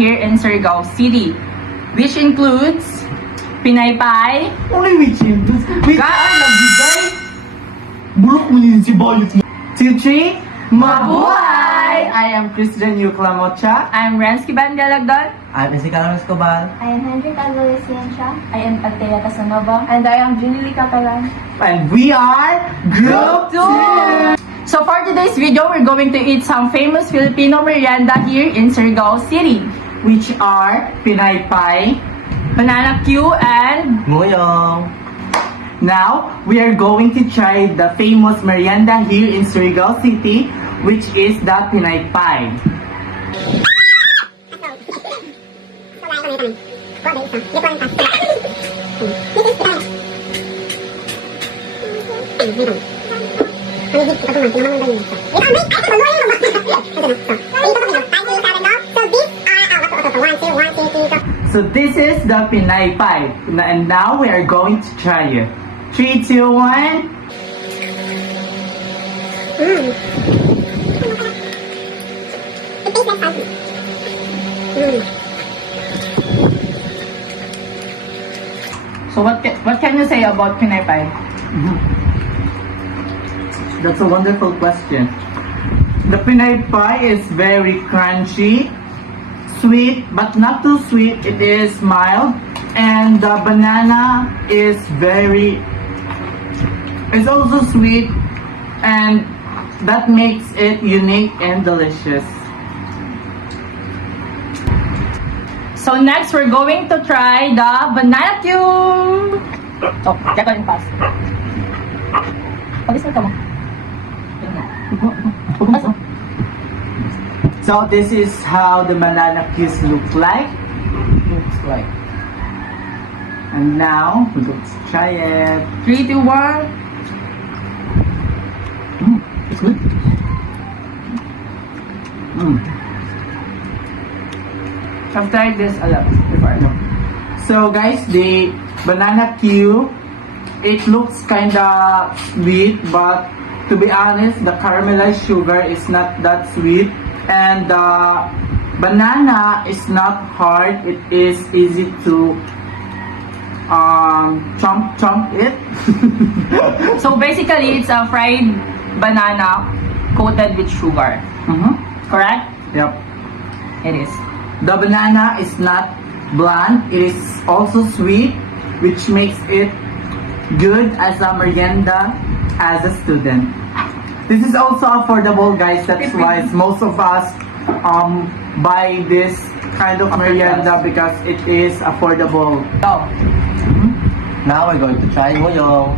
here in Surigao City, which includes Pinaypay. Only which him? Wait, ay, nagbigay. Bulok mo yun si Bayot. Chichi, mabuhay! I am Christian Yuclamocha. I'm Rensky Bangalagdon. I'm Ezekiel Escobar. I am Hendrik Alvarez-Ciencia. I am Altea Casanova. And I am Junily Catalan. And we are Group 2! So for today's video, we're going to eat some famous Filipino merienda here in Surigao City. Which are Pinaypay, Banana Q and Moyong. Now, we are going to try the famous merienda here in Surigao City, which is the Pinaypay. So this is the Pinaypay, and now we are going to try it. 3, 2, 1. so what can you say about Pinaypay? That's a wonderful question. The Pinaypay is very crunchy, sweet, but not too sweet. It is mild, and the banana is it's also sweet, and that makes it unique and delicious. So next, we're going to try the banana Q. Oh, get on fast. Pag-isip ka mo. So this is how the banana cues look like. And now we're going to try it. 3, 2, 1. It's good. I've tried this a lot before. So guys, the banana Q, it looks kinda sweet, but to be honest, the caramelized sugar is not that sweet, and the banana is not hard. It is easy to chomp it. So basically, it's a fried banana coated with sugar. Correct? Yep. It is. The banana is not bland. It is also sweet, which makes it good as a merienda as a student. This is also affordable, guys. That's why most of us buy this kind of merienda because it is affordable. Go. Now we're going to try Moyong.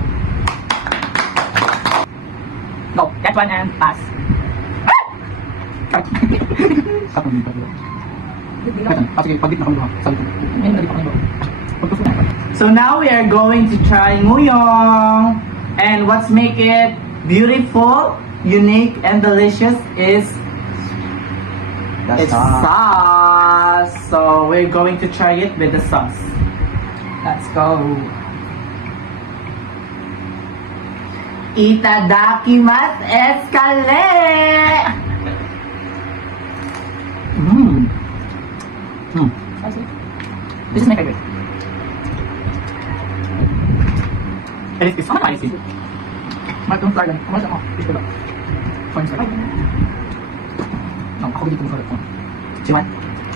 Go. That one and pass. So now we are going to try Moyong. And what's make it beautiful, unique, and delicious is its sauce. So we're going to try it with the sauce. Let's go. Itadakimasu escale! This is my favorite. It is spicy.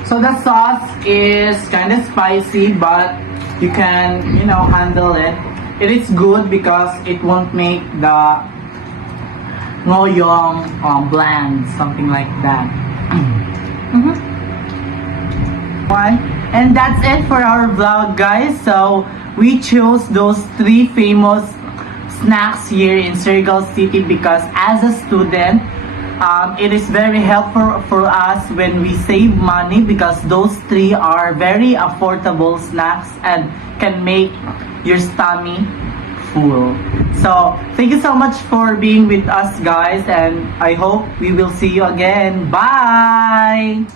So the sauce is kind of spicy, but you can, handle it. It is good because it won't make the ngoyong bland, something like that. Why? And that's it for our vlog, guys. So we chose those 3 famous snacks here in Surigao City because as a student, it is very helpful for us when we save money because those 3 are very affordable snacks and can make your tummy full. So thank you so much for being with us, guys, and I hope we will see you again. Bye!